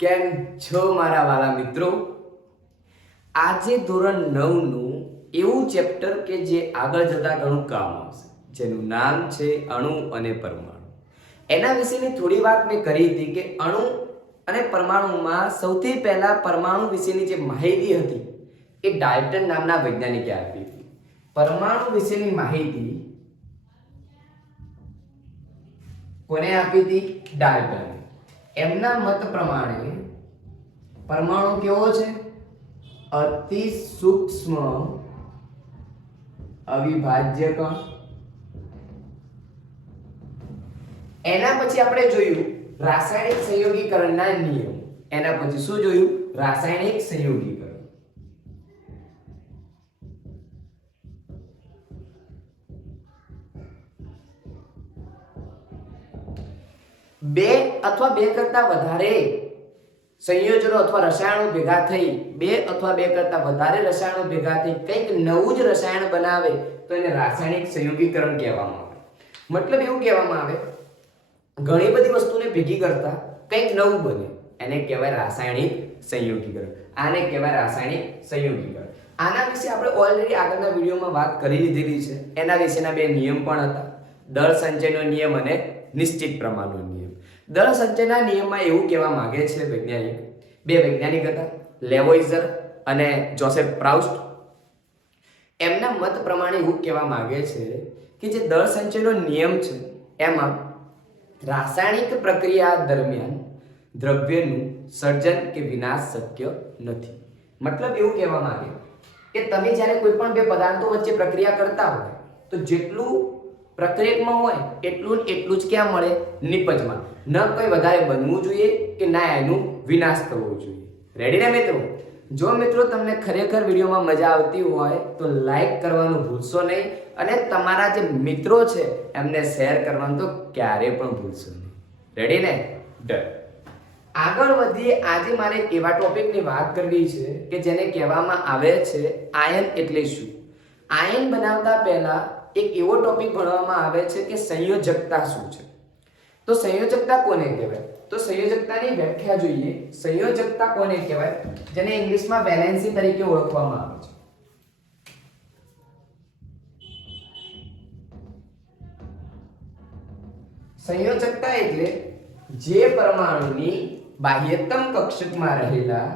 કેમ છો મારા વાલા મિત્રો? આજે ધોરણ 9 નું એવું ચેપ્ટર કે જે આગળ જતા ઘણું કામ આવશે, જેનું નામ છે અણુ અને પરમાણુ. એના વિશેની થોડી વાત મેં કરી હતી કે અણુ અને પરમાણુમાં સૌથી પહેલા પરમાણુ વિશેની જે માહિતી હતી એ ડાલ્ટન નામના વૈજ્ઞાનિકે આપી હતી. પરમાણુ વિશેની માહિતી કોને આપી હતી? ડાલ્ટન. એમના મત પ્રમાણે પરમાણુ કેવો છે? અતિ સૂક્ષ્મ અવિભાજ્ય કણ. એના પછી આપણે જોયું રાસાયણિક સંયોગીકરણના નિયમ. એના પછી શું જોયું? રાસાયણિક સંયોગીકરણ. બે અથવા બે કરતા વધારે સંયોજનો અથવા રસાયણો ભેગા થઈ બે અથવા બે કરતા વધારે રસાયણો ભેગા થઈ કંઈક નવું જ રસાયણ બનાવે તો એને રાસાયણિક સંયોગીકરણ કહેવામાં આવે. મતલબ એવું કહેવામાં આવે ઘણી બધી વસ્તુને ભેગી કરતા કંઈક નવું બને, એને કહેવાય રાસાયણિક સંયોગીકરણ. આને કહેવાય રાસાયણિક સંયોગીકરણ. આના વિશે આપણે ઓલરેડી આગળના વિડીયોમાં વાત કરી લીધેલી છે. એના વિશેના બે નિયમ પણ હતા, દળ સંચયનો નિયમ અને નિશ્ચિત પ્રમાણનો નિયમ. દળ સંચયના નિયમમાં એવું કહેવા માંગે છે વૈજ્ઞાનિક, બે વૈજ્ઞાનિક હતા, લેવોઇઝર અને જોસેફ પ્રાઉસ્ટ. એમના મત પ્રમાણે એવું કહેવા માંગે છે કે જે દળ સંચયનો નિયમ છે એમાં રાસાયણિક પ્રક્રિયા દરમિયાન દ્રવ્યનું સર્જન કે વિનાશ શક્ય નથી. મતલબ એવું કહેવા માંગે કે તમે જ્યારે કોઈ પણ બે પદાર્થો વચ્ચે પ્રક્રિયા કરતા હોય તો જેટલું પ્રક્રિયકમાં હોય એટલું જ ક્યાં મળે? નિપજમાં. ન કોઈ વધારે બનવું જોઈએ કે ના એનું વિનાશ થવો જોઈએ. રેડી ને મિત્રો? જો મિત્રો તમને ખરેખર વિડીયોમાં મજા આવતી હોય તો લાઈક કરવાનું ભૂલશો નહીં અને તમારા જે મિત્રો છે એમને શેર કરવાનું તો ક્યારેય પણ ભૂલશો નહીં. રેડી ને? ડન. આગળ વધીએ. આજે મારે એવા ટોપિકની વાત કરવી છે કે જેને કહેવામાં આવે છે આયન એટલે શું. આયન બનાવતા પહેલા એક એવો ટોપિક ભણવામાં આવે છે કે સંયોજકતા શું છે. તો સંયોજકતા કોને કહેવાય? તો સંયોજકતાની વ્યાખ્યા જોઈએ. સંયોજકતા કોને કહેવાય? જેને ઇંગ્લિશમાં વેલેન્સી તરીકે ઓળખવામાં આવે છે. સંયોજકતા એટલે જે પરમાણુની બાહ્યતમ કક્ષકમાં રહેલા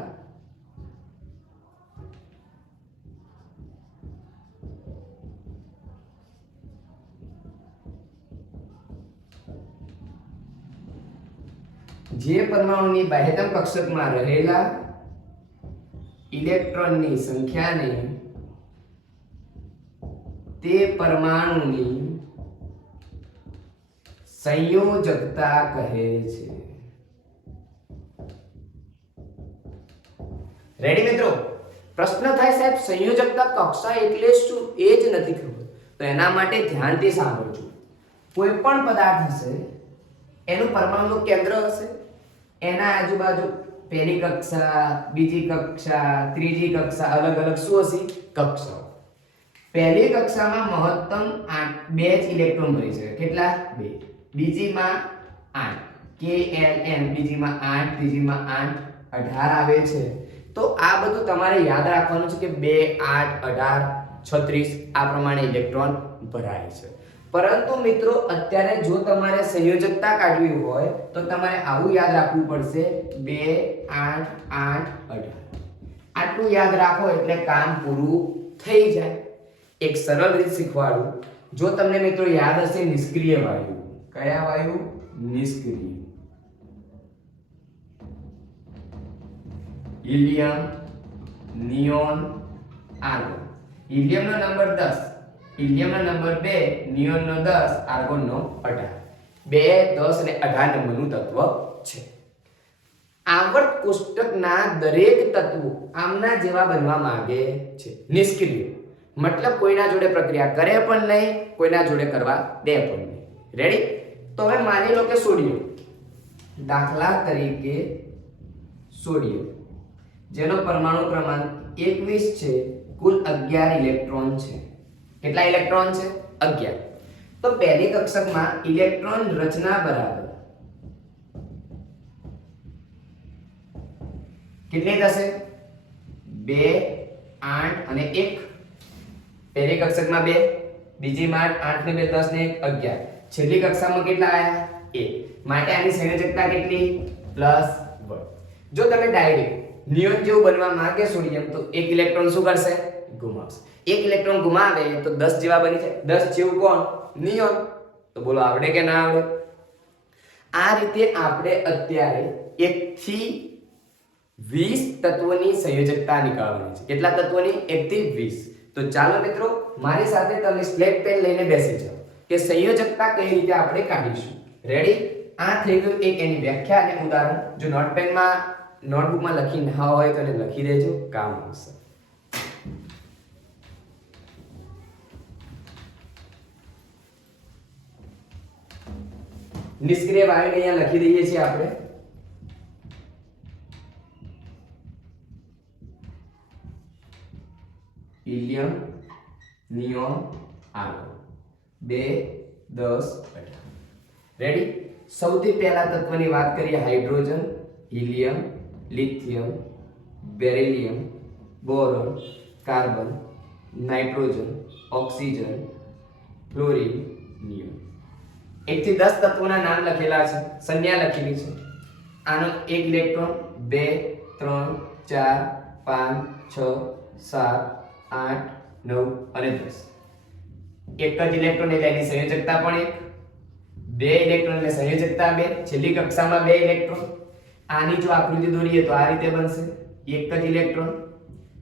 ઇલેક્ટ્રોનની સંખ્યાને તે પરમાણુની સંયોજકતા કહે છે. રેડી મિત્રો? પ્રશ્ન થાય સાહેબ સંયોજકતા કક્ષા એટલે શું? એ જ નથી ખબર. તો એના માટે ધ્યાનથી સાંભળજો. કોઈ પણ પદાર્થ હશે એનું પરમાણુનું કેન્દ્ર હશે, એના આજુબાજુ પહેલી કક્ષા, બીજી કક્ષા, ત્રીજી કક્ષા, અલગ અલગ શું હશે? કક્ષાઓ. પહેલી કક્ષામાં મહત્તમ 2 જ ઇલેક્ટ્રોન મળી શકે. કેટલા? 2. બીજીમાં 8 KLN, બીજીમાં 8, ત્રીજીમાં 8, 18 આવે છે. તો આ બધું તમારે યાદ રાખવાનું છે કે 2, 8, 18, 36 આ પ્રમાણે ઇલેક્ટ્રોન ભરાય છે. પરંતુ મિત્રો અત્યારે જો તમારે સંયોજકતા કાઢવી હોય તો તમારે આવું યાદ રાખવું પડશે 2, 8, 8, 18. આટલું યાદ રાખો એટલે કામ પૂરું થઈ જાય. એક સરળ રીત શીખવાડું. જો તમને મિત્રો યાદ હશે નિષ્ક્રિય વાયુ. કયા વાયુ? નિષ્ક્રિય. Helium, neon, argon. હિલિયમનો number 10, હિલિયમનો number 2, નિયોનનો 10, આર્ગોનનો 18. 2, 10 અને 18 નંબરનું તત્વ છે. આવર્ત કોષ્ટકના દરેક તત્વો આમના જેવા બનવા માંગે છે. નિષ્ક્રિય મતલબ કોઈના જોડે પ્રક્રિયા કરે પણ નહીં, કોઈના જોડે કરવા દે પણ નહીં. રેડી? તો હવે માની લો કે સોડિયમ. દાખલા તરીકે સોડિયમ જેનો પરમાણુ ક્રમાંક 21 છે, કુલ 11 ઇલેક્ટ્રોન છે. કેટલા ઇલેક્ટ્રોન છે? 11. તો પહેલી કક્ષકમાં ઇલેક્ટ્રોન રચના બરાબર કેટલી થશે 2 8 અને 1 પહેલી કક્ષકમાં 2 બીજીમાં 8 ને 2 10 ને 1 11 છેલ્લી કક્ષામાં કેટલા આયા 1 માટે આની સંયોજકતા કેટલી +1 જો તમે ડાયરેક્ટ નિયોન જેવું બનવા માંગે સોડિયમ તો એક ઇલેક્ટ્રોન શું કરશે ગુમાવશે એક ઇલેક્ટ્રોન ગુમાવે તો 10 જેવા બની જાય 10 જેવું કોણ નિયોન તો બોલો આવડે કે ના આવડે આ રીતે આપણે અત્યારે 1 થી 20 તત્વોની સંયોજકતા નીકાળવાની છે કેટલા તત્વોની 1 થી 20 તો ચાલો મિત્રો મારી સાથે તમે સ્લેટ પેન લઈને બેસી જાઓ કે સંયોજકતા કઈ રીતે આપણે કાઢીશું રેડી આ થઈ ગયું એક એની વ્યાખ્યા અને ઉદાહરણ જો નોટપેનમાં નોટબુકમાં લખી ના હોય તો એને લખી દેજો કામ આવશે નિષ્ક્રિય વાયુને અહીંયા લખી દઈએ છીએ આપણે હિલિયમ નિયોન આર્ગોન 2 10 18 રેડી સૌથી પહેલા તત્વની વાત કરીએ hydrogen helium lithium beryllium boron carbon nitrogen oxygen fluorine neon 1 થી 10 તત્વોના નામ લખેલા છે સંજ્ઞા લખેલી છે આનો એક ઇલેક્ટ્રોન 2 3 4 5 6 7 8 9 અને 10 એક જ ઇલેક્ટ્રોન એટલે એની સંયોજકતા પણ 1 બે ઇલેક્ટ્રોન એટલે સંયોજકતા 2 છેલ્લી કક્ષામાં 2 ઇલેક્ટ્રોન આની જો આકૃતિ દોરીએ તો આ રીતે બનશે એક જ ઇલેક્ટ્રોન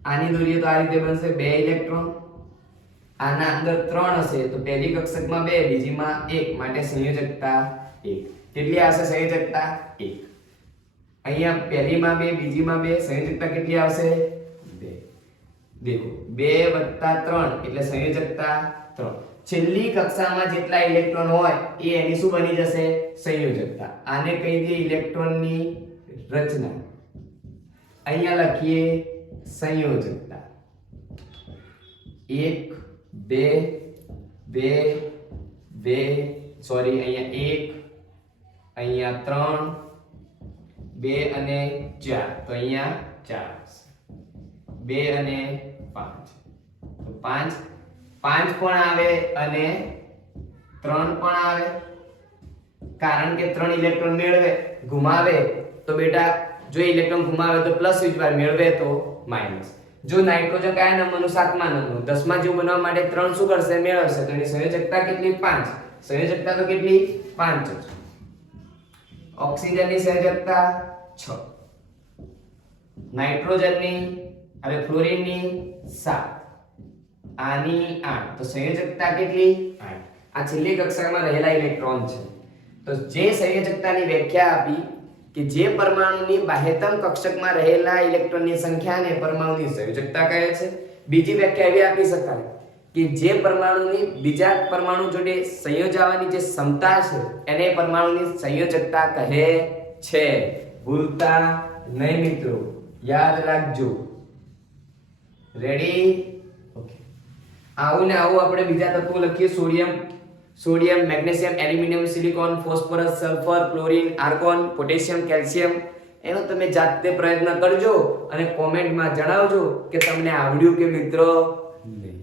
આની દોરીએ તો આ રીતે બનશે 2 ઇલેક્ટ્રોન આના અંદર 3 હશે તો પહેલી કક્ષકમાં 2 બીજીમાં 1 માટે સંયોજકતા 1 કેટલી આવશે સંયોજકતા 1 અહીંયા પહેલીમાં 2 બીજીમાં 2 સંયોજકતા કેટલી આવશે 2 देखो 2 + 3 એટલે સંયોજકતા 3 છેલ્લી કક્ષામાં જેટલા ઇલેક્ટ્રોન હોય એ એની શું બની જશે સંયોજકતા આને કહી દઈએ ઇલેક્ટ્રોનની રચના અહીંયા લખીએ સંયોજકતા 1 2 2 2 સોરી અહીંયા 1 અહીંયા 3 2 અને 4 તો અહીંયા 4 2 અને 5 તો 5 પણ આવે અને 3 પણ આવે કારણ કે 3 ઇલેક્ટ્રોન મેળવે ગુમાવે તો બેટા જો ઇલેક્ટ્રોન ગુમાવે તો પ્લસ વીજભાર મેળવે તો માઈનસ જો નાઇટ્રોજન કયા નંબરનું 7મા નંબરનું 10મા જેવું બનવા માટે 3 શું કરશે મેળવશે તો એની સંયોજકતા કેટલી 5 સંયોજકતા તો કેટલી 5 જ ઓક્સિજનની સંયોજકતા 6 નાઇટ્રોજનની અને ફ્લોરિનની 7 આની 8 તો સંયોજકતા કેટલી 8 આ છેલ્લી કક્ષામાં રહેલા ઇલેક્ટ્રોન છે તો જે સંયોજકતાની વ્યાખ્યા આપી કે જે પરમાણુની બાહ્યતમ કક્ષકમાં રહેલા ઇલેક્ટ્રોનની સંખ્યાને પરમાણુની સંયોજકતા કહે છે બીજી વ્યાખ્યા એવી આપી શકાય કે જે પરમાણુની બીજા પરમાણુ જોડે સંયોજાવાની જે ક્ષમતા છે એને પરમાણુની સંયોજકતા કહે છે ભૂલતા નહીં મિત્રો યાદ રાખજો રેડી ઓકે આવું ને આવું આપણે બીજા તત્વો લખીએ sodium magnesium aluminium silicon phosphorus sulphur chlorine argon potassium calcium એનો તમે જાતે પ્રયત્ન કરજો અને કોમેન્ટમાં જણાવજો કે તમને આવડ્યું કે મિત્રો નહીં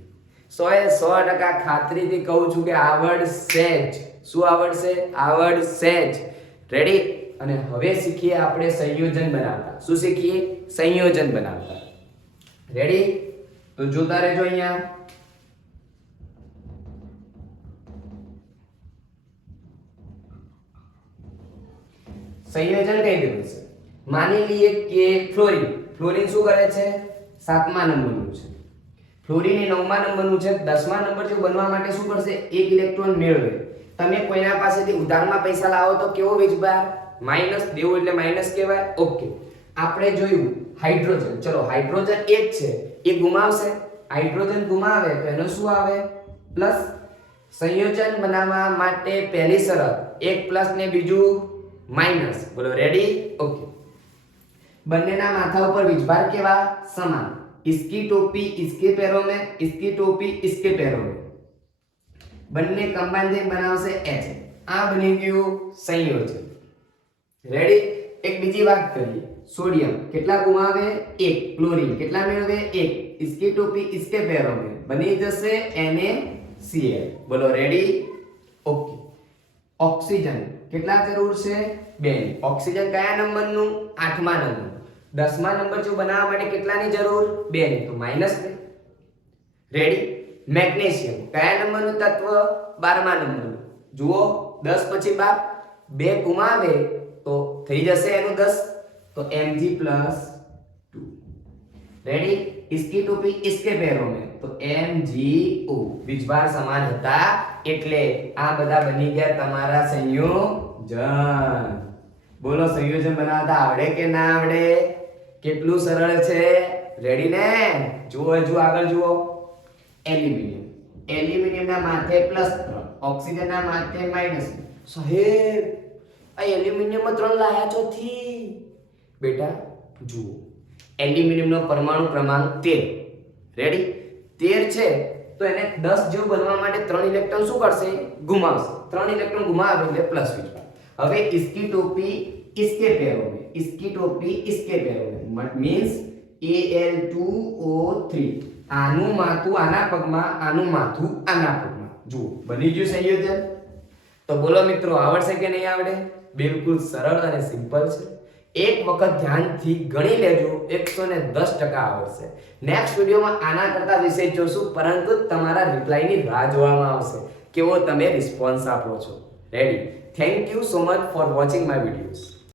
100% ખાતરીથી કહું છું કે આવડશે જ શું આવડશે આવડશે જ રેડી અને હવે શીખીએ આપણે સંયોજન બનાવતા શું શીખીએ સંયોજન બનાવતા રેડી તો જોતા રહેજો અહીંયા સંયોજન કઈ દેવું છે માની લઈએ કે ફ્લોરીન શું કરે છે 7મા નંબરનું છે ફ્લોરીન એ 9મા નંબરનું છે 10મા નંબર જો બનવા માટે શું કરશે એક ઇલેક્ટ્રોન મેળવે તમે કોઈના પાસેથી ઉધારમાં પૈસા લાવો તો કેવો વીજભાર માઈનસ દેવું એટલે માઈનસ કહેવાય ઓકે આપણે જોયું હાઇડ્રોજન ચલો હાઇડ્રોજન એક છે એ ગુમાવશે હાઇડ્રોજન ગુમાવે તો એનો શું આવે પ્લસ સંયોજન બનાવવા માટે પહેલી શરત એક પ્લસ ને બીજું माइनस बोलो रेडी ओके બંનેના માથા ઉપર વીજભાર કેવા સમાન इसकी टोपी इसके पैरों में इसकी टोपी इसके पैरों में બંને કમ્બાઈન થઈ બનાવશે H આ બની ગયું સંયોજન રેડી એક બીજી વાત કરીએ सोडियम કેટલા ગુમાવે 1 ક્લોરીન કેટલા મેળવે 1 इसकी टोपी इसके पैरों में बनी जैसे NaCl બોલો રેડી ઓકે ઓક્સિજન કેટલા જરૂર છે 2 ઓક્સિજન કયા નંબરનું 8મા નંબર 10મા નંબર જો બનાવવા માટે કેટલાની જરૂર 2 ની તો -2 રેડી મેગ્નેશિયમ કયા નંબરનું તત્વ 12મા નંબરનું જુઓ 10 પછી 12 2 ગુમાવે તો થઈ જશે એનું 10 तो Mg+2 रेडी इसकी टोपी इसके पैरों में तो MgO बीजभार समान હતા એટલે આ બધા બની ગયા તમારા સંયોજન બોલો સંયોજન બનાવતા આવડે કે ના આવડે કેટલું સરળ છે રેડી ને જુઓ આગળ જુઓ એલ્યુમિનિયમ ના માથે +3 ઓક્સિજન ના માથે -. સાહેબ આ એલ્યુમિનિયમ માં 3 લાયા ચોથી બેટા જુઓ એલ્યુમિનિયમ નો પરમાણુ ક્રમાંક 13 રેડી 13 છે તો એને 10 જેવું બનવા માટે 3 ઇલેક્ટ્રોન શું કરશે ગુમાવશે 3 ઇલેક્ટ્રોન ગુમાવે એટલે પ્લસ વિચાર હવે इसकी टोपी इसके पैरों में इसकी टोपी इसके पैरों में मींस Al2O3 આનું માથું આના પગમાં આનું માથું આના પગમાં જુઓ બની ગયું સંયોજન તો બોલો મિત્રો આવડશે કે નહીં આવડે બિલકુલ સરળ અને સિમ્પલ છે એક વખત ધ્યાનથી ગણી લેજો 110% આવડશે નેક્સ્ટ વિડિયોમાં આના કરતા વિષય જોશું પરંતુ તમારા રિપ્લાયની રાહ જોવામાં આવશે કેવો તમે રિસ્પોન્સ આપો છો ready thank you so much for watching my videos